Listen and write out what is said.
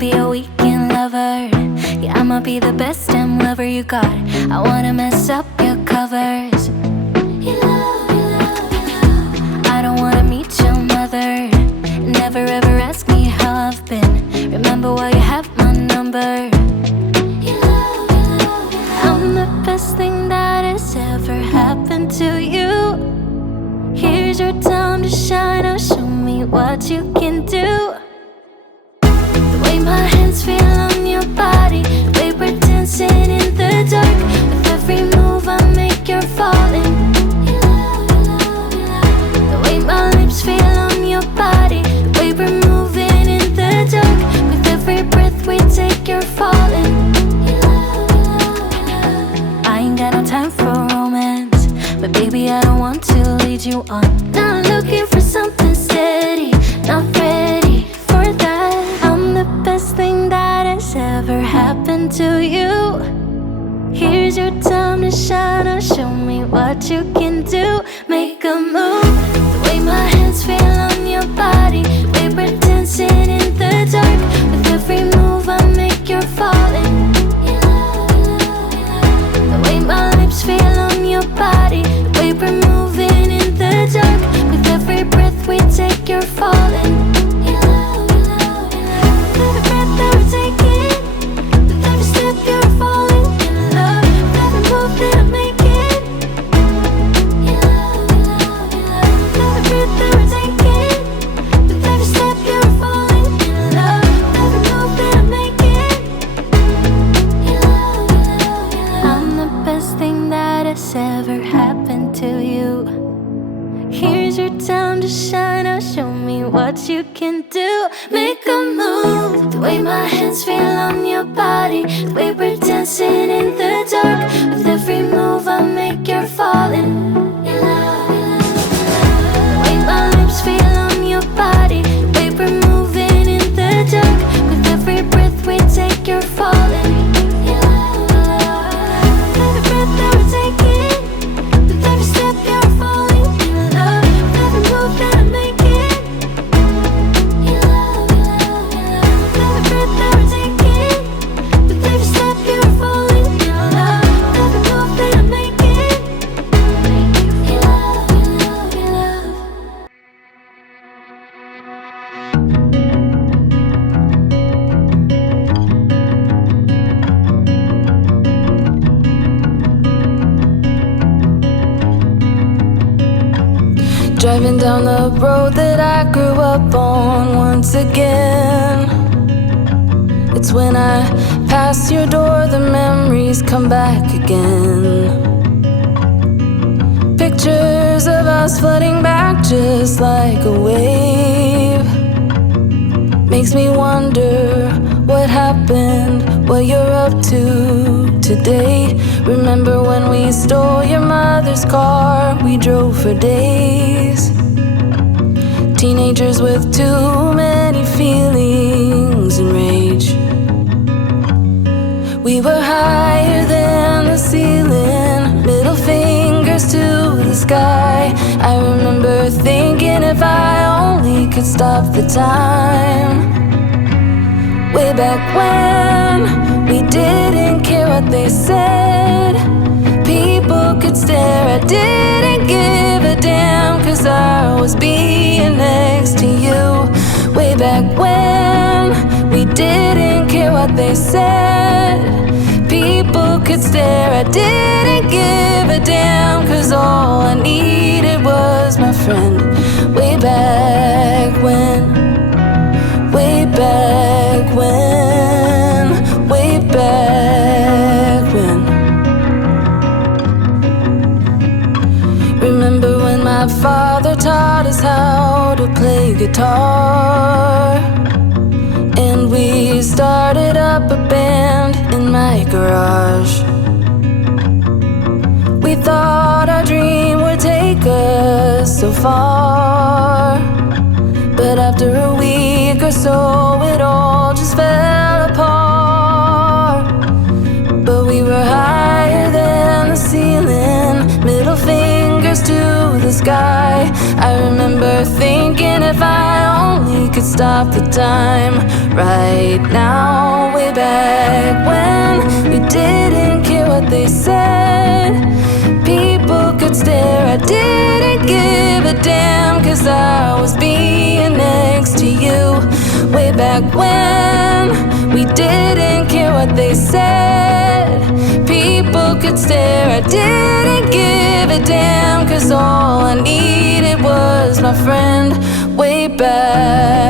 be a weekend lover. Yeah, I'ma be the best damn lover you got. I wanna mess up your covers. You love, you love, you love. I don't wanna meet your mother. Never ever ask me how I've been. Remember why you have my number. You love, you love, you love. I'm the best thing that has ever happened to you. Here's your time to shine. Now show me what you can do. The way my hands feel on your body, the way we're dancing in the dark. With every move I make, you're falling. You love, you love, you love. The way my lips feel on your body, the way we're moving in the dark. With every breath we take, you're falling. You love, you love, you love. I ain't got no time for romance, but baby I don't want to lead you on. Not looking for something steady, not ready for that. I'm the best thing that has ever happened to you. Here's your time to shine. Now show me what you can do. Make a move. The way my hands feel on your body, the way we're dancing in the dark. With every move I make, you're falling. You love, you love, you love. The way my lips feel on your body, the way we're moving in the dark. With every breath we take, you're falling. You love, you love, you love. With every breath that we're taking, with every step you're falling in love. With every move that I'm making, you love, you love, you love. With every breath that we're taking, with every step you're falling in love. With every move that I'm making, you love, you love, you love. I'm the best thing that has ever happened to you. Here's your time to shine. Now show me what you can do. Make a move. The way my hands feel on your body, the way we're dancing in the dark. With every move I make, you're falling. You love, you love, you love. The way my lips feel on your body, the way we're moving in the dark. With every breath we take, you're falling. You love, you love, you love. With every breath that we're taking, with every step you're falling in love. With every move that I'm making, you love, you love, you love. With every breath that we're taking, with every step you're falling in love. With every move that I'm making, you love, you love, you love. Driving down the road that I grew up on once again. It's when I pass your door, the memories come back again. Pictures of us flooding back just like a wave. Makes me wonder what happened, what you're up to today. Remember when we stole your mother's car, we drove for days. Teenagers with too many feelings and rage. We were higher than the ceiling, middle fingers to the sky. I remember thinking if I only could stop the time. Way back when we didn't care what they said. People could stare, I didn't give a damn, 'cause I was being next to you. Way back when we didn't care what they said. People could stare, I didn't give a damn, 'cause all I needed was my friend. Way back when, way back when, way back when. Remember when my father taught us how to play guitar, and we started up a band in my garage. We thought our dream would take us so far, but after a week or so it all just fell apart. But we were higher than the ceiling, middle fingers to the sky. I remember thinking if I only could stop the time. Right now, way back when we didn't care what they said. People could stare, I didn't give a damn, 'cause I was being next to you. Way back when we didn't care what they said. People could stare, I didn't give a damn, 'cause all I needed was my friend. Way back.